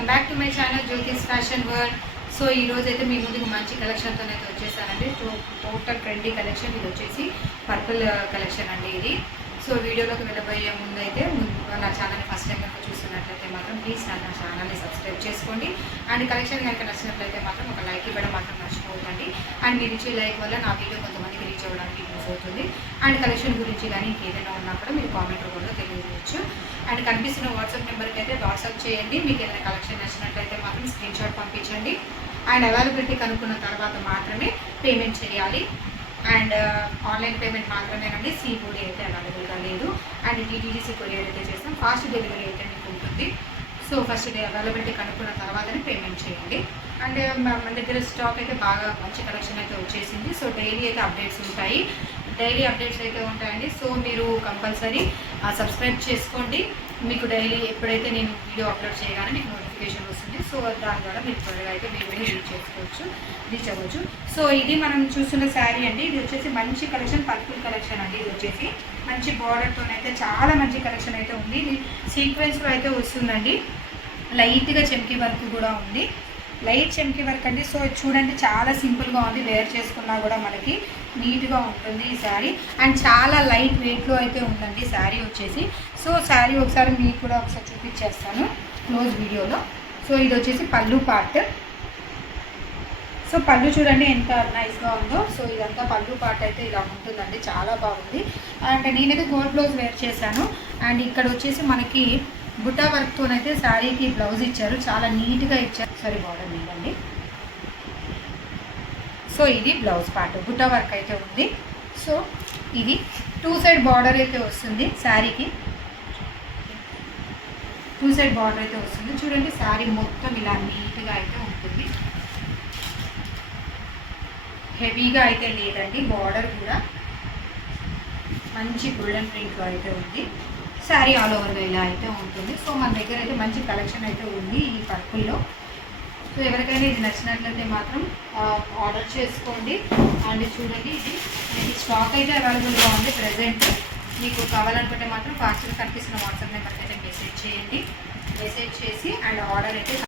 Welcome back to my channel జ్యోతిస్ fashion world. So ఈ రోజు అయితే మీ ముందుకు మంచి కలెక్షన్తో అయితే వచ్చేసానండి. టోటల్ ట్రెండీ కలెక్షన్ ఇది వచ్చేసి పర్పుల్ కలెక్షన్ అండి ఇది. సో వీడియోలోకి వెళ్ళబోయే ముందు అయితే నా ఛానల్ని ఫస్ట్ టైం కనుక చూస్తున్నట్లయితే మాత్రం ప్లీజ్ నా ఛానల్ని సబ్స్క్రైబ్ చేసుకోండి. అండ్ కలెక్షన్ కనుక నచ్చినట్లయితే మాత్రం ఒక లైక్ ఇవ్వడం మాత్రం మర్చిపోకండి. అండ్ మీరు ఇచ్చే లైక్ వల్ల నా వీడియో కొంతమందికి రీచ్ అవ్వడానికి యూజ్ అవుతుంది. అండ్ కలెక్షన్ గురించి కానీ ఇంకేదైనా ఉన్నా కూడా మీరు కామెంట్ రూపంలో తెలియజేయచ్చు. అండ్ కనిపిస్తున్న వాట్సాప్ నెంబర్కి అయితే వాట్సాప్ చేయండి. మీకు ఏదైనా కలెక్షన్ నచ్చినట్లయితే మాత్రం స్క్రీన్ షాట్ పంపించండి. అండ్ అవైలబిలిటీ కనుక్కున్న తర్వాత మాత్రమే పేమెంట్ చేయాలి. అండ్ ఆన్లైన్ పేమెంట్ మాత్రమేనండి. సిఓడి అయితే అవైలబుల్గా లేదు. అండ్ టీటీడీసీ కొరియర్ అయితే చేస్తాం. ఫాస్ట్ డెలివరీ అయితే మీకు ఉంటుంది. సో ఫస్ట్ అవైలబిలిటీ కనుక్కున్న తర్వాతనే పేమెంట్ చేయండి. అండ్ మన దగ్గర స్టాక్ అయితే బాగా మంచి కలెక్షన్ అయితే వచ్చేసింది. సో డైలీ అయితే అప్డేట్స్ ఉంటాయి. డైలీ అప్డేట్స్ అయితే ఉంటాయండి. సో మీరు కంపల్సరీ సబ్స్క్రైబ్ చేసుకోండి. మీకు డైలీ ఎప్పుడైతే నేను వీడియో అప్లోడ్ చేయగానే మీకు నోటిఫికేషన్ వస్తుంది. సో దాని ద్వారా మీరు త్వరగా అయితే వీడియోని రీచ్ అవ్వచ్చు. సో ఇది మనం చూస్తున్న శారీ అండి. ఇది వచ్చేసి మంచి కలెక్షన్, పర్పుల్ కలెక్షన్ అండి. ఇది వచ్చేసి మంచి బార్డర్తో అయితే చాలా మంచి కలెక్షన్ అయితే ఉంది. ఇది సీక్వెన్స్లో అయితే వస్తుందండి. లైట్గా చెమ్కీ వర్క్ కూడా ఉంది. లైట్ చెమ్కీ వర్క్ అండి. సో చూడండి చాలా సింపుల్గా ఉంది. వేర్ చేసుకున్నా కూడా మనకి నీట్గా ఉంటుంది ఈ శారీ. అండ్ చాలా లైట్ వెయిట్లో అయితే ఉందండి శారీ వచ్చేసి. సో శారీ ఒకసారి మీకు కూడా ఒకసారి చూపించేస్తాను క్లోజ్ వీడియోలో. సో ఇది వచ్చేసి పళ్ళు పార్ట్. సో పళ్ళు చూడండి ఎంత నైస్గా ఉందో. సో ఇదంతా పళ్ళు పార్ట్ అయితే ఇలా ఉంటుందండి. చాలా బాగుంది. అండ్ నేనైతే గోల్డ్ బ్లౌజ్ వేర్ చేశాను. అండ్ ఇక్కడ వచ్చేసి మనకి బుట్టా వర్క్తోనైతే శారీకి బ్లౌజ్ ఇచ్చారు. చాలా నీట్గా ఇచ్చారు. సారీ బార్డర్ మీదండి. సో ఇది బ్లౌజ్ పార్ట్, బుట్టా వర్క్ అయితే ఉంది. సో ఇది 2 సైడ్ బార్డర్ అయితే వస్తుంది శారీకి. 2 సైడ్ బార్డర్ అయితే వస్తుంది. చూడండి శారీ మొత్తం ఇలా నీట్గా అయితే ఉంటుంది. హెవీగా అయితే లేదండి. బార్డర్ కూడా మంచి గోల్డెన్ ప్రింట్లో అయితే ఉంది. శారీ ఆల్ ఓవర్గా ఇలా అయితే ఉంటుంది. సో మన దగ్గర అయితే మంచి కలెక్షన్ అయితే ఉంది ఈ పర్పుల్లో. సో ఎవరికైనా ఇది నచ్చినట్లయితే మాత్రం ఆర్డర్ చేసుకోండి. అండ్ చూడండి ఇది స్టాక్ అయితే అవైలబుల్గా ఉంది ప్రజెంట్. మీకు కావాలనుకుంటే మాత్రం ఫాస్ట్గా కనిపిస్తున్న వాట్సాప్ నెంబర్కి అయితే మెసేజ్ చేయండి. మెసేజ్ చేసి అండ్ ఆర్డర్ అయితే